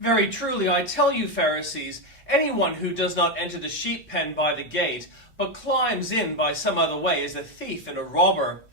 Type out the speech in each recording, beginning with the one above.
Very truly I tell you, Pharisees, anyone who does not enter the sheep pen by the gate, but climbs in by some other way, is a thief and a robber.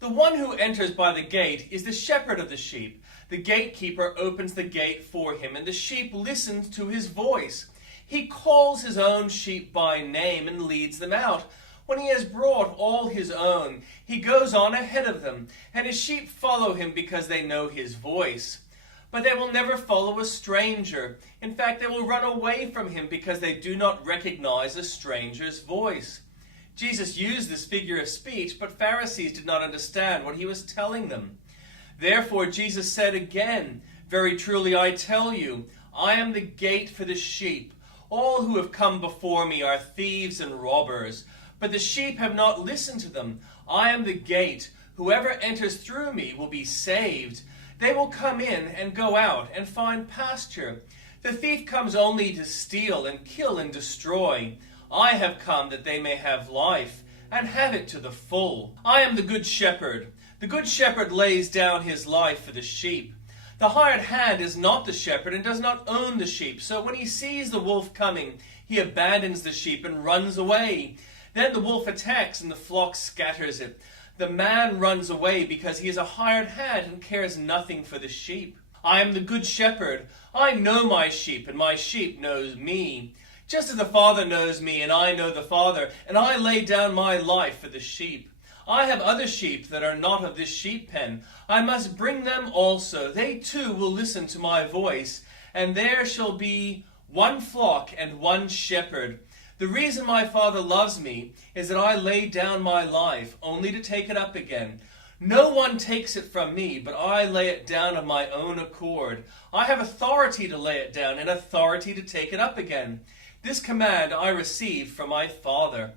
The one who enters by the gate is the shepherd of the sheep. The gatekeeper opens the gate for him, and the sheep listen to his voice. He calls his own sheep by name and leads them out. When he has brought all his own, he goes on ahead of them, and his sheep follow him because they know his voice. But they will never follow a stranger. In fact, they will run away from him because they do not recognize a stranger's voice. Jesus used this figure of speech, but Pharisees did not understand what he was telling them. Therefore Jesus said again, "Very truly I tell you, I am the gate for the sheep. All who have come before me are thieves and robbers, but the sheep have not listened to them. I am the gate. Whoever enters through me will be saved. They will come in and go out and find pasture. The thief comes only to steal and kill and destroy. I have come that they may have life and have it to the full. I am the good shepherd. The good shepherd lays down his life for the sheep. The hired hand is not the shepherd and does not own the sheep. So when he sees the wolf coming, he abandons the sheep and runs away. Then the wolf attacks and the flock scatters it. The man runs away because he is a hired hand and cares nothing for the sheep. I am the good shepherd. I know my sheep, and my sheep knows me. Just as the Father knows me, and I know the Father, and I lay down my life for the sheep. I have other sheep that are not of this sheep pen. I must bring them also. They too will listen to my voice, and there shall be one flock and one shepherd. The reason my Father loves me is that I lay down my life, only to take it up again. No one takes it from me, but I lay it down of my own accord. I have authority to lay it down and authority to take it up again. This command I received from my Father."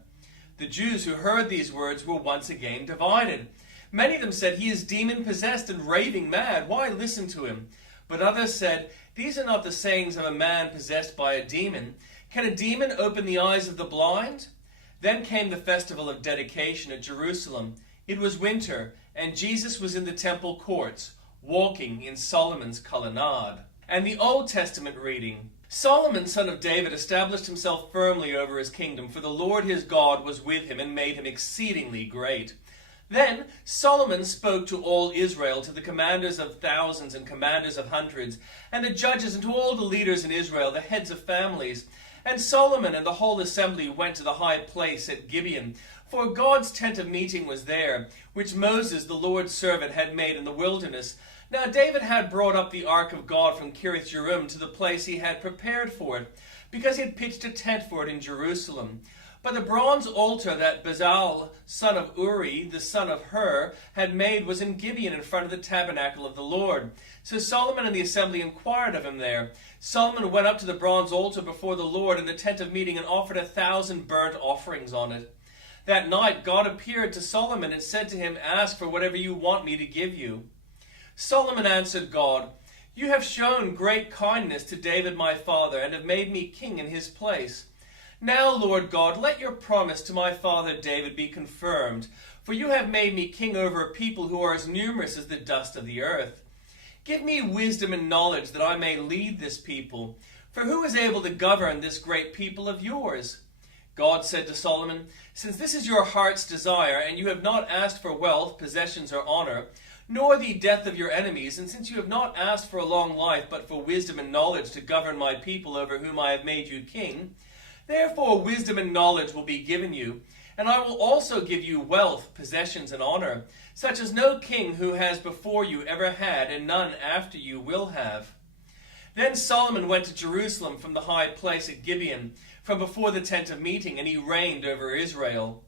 The Jews who heard these words were once again divided. Many of them said, "He is demon-possessed and raving mad. Why listen to him?" But others said, "These are not the sayings of a man possessed by a demon. Can a demon open the eyes of the blind?" Then came the festival of dedication at Jerusalem. It was winter, and Jesus was in the temple courts, walking in Solomon's colonnade. And the Old Testament reading. Solomon, son of David, established himself firmly over his kingdom, for the Lord his God was with him and made him exceedingly great. Then Solomon spoke to all Israel, to the commanders of thousands and commanders of hundreds, and the judges, and to all the leaders in Israel, the heads of families. And Solomon and the whole assembly went to the high place at Gibeon, for God's tent of meeting was there, which Moses, the Lord's servant, had made in the wilderness. Now David had brought up the ark of God from Kiriath-Jearim to the place he had prepared for it, because he had pitched a tent for it in Jerusalem. But the bronze altar that Bezalel, son of Uri, the son of Hur, had made was in Gibeon in front of the tabernacle of the Lord. So Solomon and the assembly inquired of him there. Solomon went up to the bronze altar before the Lord in the tent of meeting and offered 1,000 burnt offerings on it. That night God appeared to Solomon and said to him, "Ask for whatever you want me to give you." Solomon answered God, "You have shown great kindness to David my father, and have made me king in his place. Now, Lord God, let your promise to my father David be confirmed, for you have made me king over a people who are as numerous as the dust of the earth. Give me wisdom and knowledge that I may lead this people, for who is able to govern this great people of yours?" God said to Solomon, "Since this is your heart's desire, and you have not asked for wealth, possessions, or honor, nor the death of your enemies, and since you have not asked for a long life, but for wisdom and knowledge to govern my people over whom I have made you king, therefore wisdom and knowledge will be given you, and I will also give you wealth, possessions, and honor, such as no king who has before you ever had, and none after you will have." Then Solomon went to Jerusalem from the high place at Gibeon, from before the tent of meeting, and he reigned over Israel.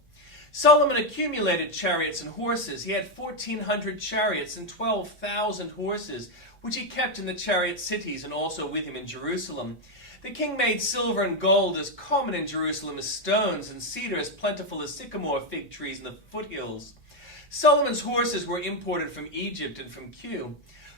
Solomon accumulated chariots and horses. He had 1,400 chariots and 12,000 horses, which he kept in the chariot cities and also with him in Jerusalem. The king made silver and gold as common in Jerusalem as stones, and cedar as plentiful as sycamore fig trees in the foothills. Solomon's horses were imported from Egypt and from Kue.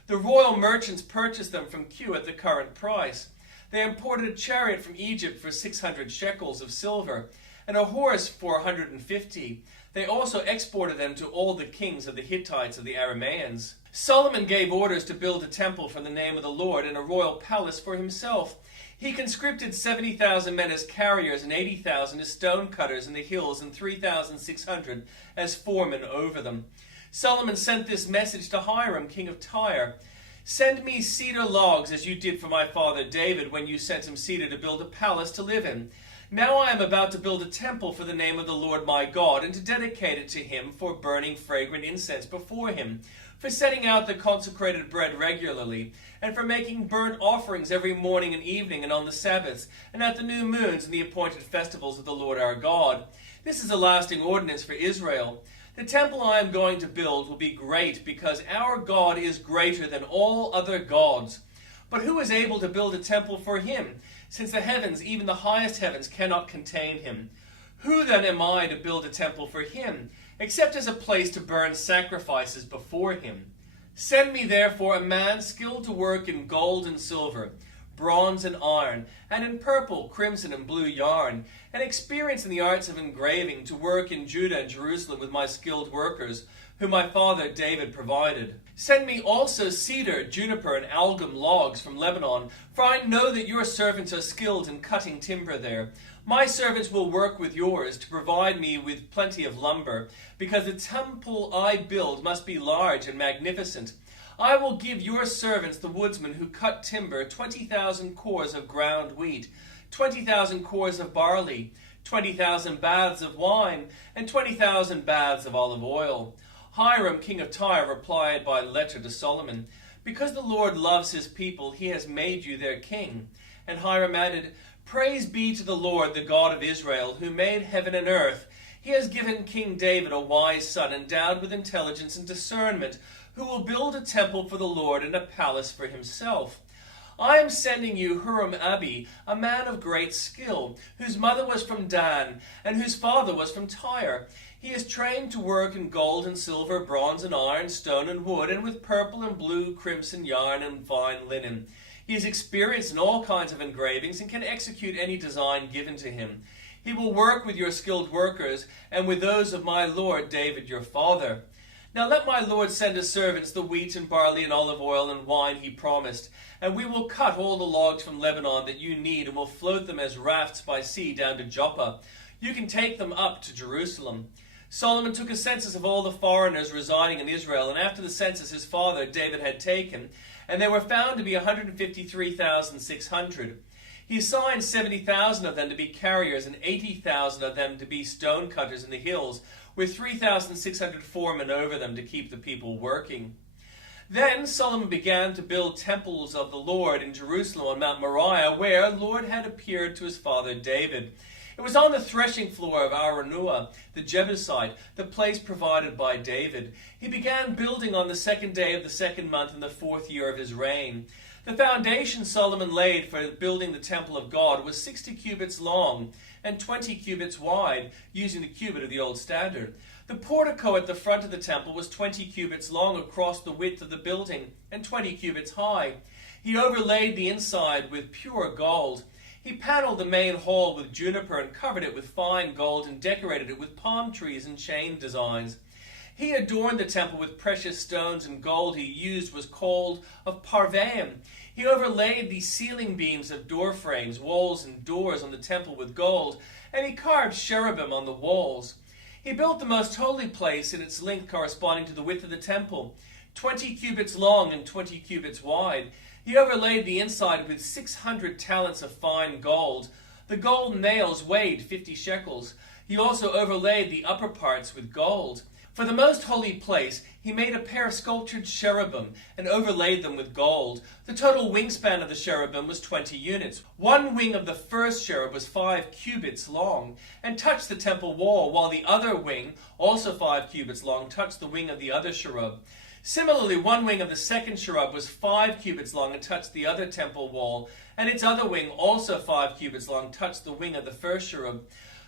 The royal merchants purchased them from Kue at the current price. They imported a chariot from Egypt for 600 shekels of silver, and a horse for 150. They also exported them to all the kings of the Hittites of the Arameans. Solomon gave orders to build a temple for the name of the Lord and a royal palace for himself. He conscripted 70,000 men as carriers and 80,000 as stone cutters in the hills and 3,600 as foremen over them. Solomon sent this message to Hiram, king of Tyre. Send me cedar logs as you did for my father David when you sent him cedar to build a palace to live in. Now I am about to build a temple for the name of the Lord my God and to dedicate it to him for burning fragrant incense before him, for setting out the consecrated bread regularly, and for making burnt offerings every morning and evening and on the Sabbaths, and at the new moons and the appointed festivals of the Lord our God. This is a lasting ordinance for Israel. The temple I am going to build will be great, because our God is greater than all other gods. But who is able to build a temple for him, since the heavens, even the highest heavens, cannot contain him? Who then am I to build a temple for him, except as a place to burn sacrifices before him? Send me therefore a man skilled to work in gold and silver, bronze and iron, and in purple, crimson, and blue yarn, and experience in the arts of engraving, to work in Judah and Jerusalem with my skilled workers, whom my father David provided. Send me also cedar, juniper, and algum logs from Lebanon, for I know that your servants are skilled in cutting timber there. My servants will work with yours to provide me with plenty of lumber, because the temple I build must be large and magnificent. I will give your servants, the woodsmen who cut timber, 20,000 cores of ground wheat, 20,000 cores of barley, 20,000 baths of wine, and 20,000 baths of olive oil. Hiram, king of Tyre, replied by letter to Solomon, because the Lord loves his people, he has made you their king. And Hiram added, Praise be to the Lord, the God of Israel, who made heaven and earth. He has given King David a wise son, endowed with intelligence and discernment, who will build a temple for the Lord and a palace for himself. I am sending you Huram-Abi, a man of great skill, whose mother was from Dan, and whose father was from Tyre. He is trained to work in gold and silver, bronze and iron, stone and wood, and with purple and blue, crimson yarn and fine linen. He is experienced in all kinds of engravings and can execute any design given to him. He will work with your skilled workers and with those of my lord David your father. Now let my lord send his servants the wheat and barley and olive oil and wine he promised, and we will cut all the logs from Lebanon that you need, and will float them as rafts by sea down to Joppa. You can take them up to Jerusalem. Solomon took a census of all the foreigners residing in Israel, and after the census his father David had taken, and they were found to be 153,600. He assigned 70,000 of them to be carriers and 80,000 of them to be stone cutters in the hills, with 3,600 foremen over them to keep the people working. Then Solomon began to build temples of the Lord in Jerusalem on Mount Moriah, where the Lord had appeared to his father David. It was on the threshing floor of Araunah, the Jebusite, the place provided by David. He began building on the 2nd day of the 2nd month in the 4th year of his reign. The foundation Solomon laid for building the temple of God was 60 cubits long and 20 cubits wide, using the cubit of the old standard. The portico at the front of the temple was 20 cubits long across the width of the building and 20 cubits high. He overlaid the inside with pure gold. He paneled the main hall with juniper and covered it with fine gold and decorated it with palm trees and chain designs. He adorned the temple with precious stones, and gold he used was called of Parvaim. He overlaid the ceiling beams of door frames, walls, and doors on the temple with gold, and he carved cherubim on the walls. He built the most holy place in its length corresponding to the width of the temple, 20 cubits long and 20 cubits wide. He overlaid the inside with 600 talents of fine gold. The gold nails weighed 50 shekels. He also overlaid the upper parts with gold. For the most holy place, he made a pair of sculptured cherubim and overlaid them with gold. The total wingspan of the cherubim was 20 units. One wing of the first cherub was 5 cubits long and touched the temple wall, while the other wing, also 5 cubits long, touched the wing of the other cherub. Similarly, one wing of the second cherub was 5 cubits long and touched the other temple wall, and its other wing, also 5 cubits long, touched the wing of the first cherub.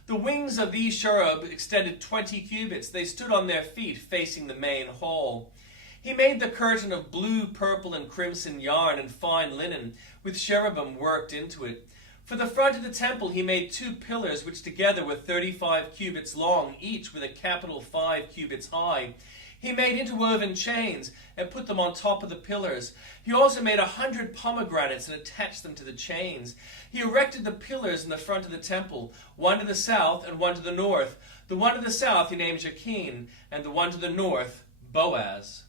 The wings of these cherub extended 20 cubits. They stood on their feet, facing the main hall. He made the curtain of blue, purple, and crimson yarn and fine linen, with cherubim worked into it. For the front of the temple he made 2 pillars, which together were 35 cubits long, each with a capital 5 cubits high. He made interwoven chains and put them on top of the pillars. He also made 100 pomegranates and attached them to the chains. He erected the pillars in the front of the temple, one to the south and one to the north. The one to the south he named Jachin, and the one to the north, Boaz.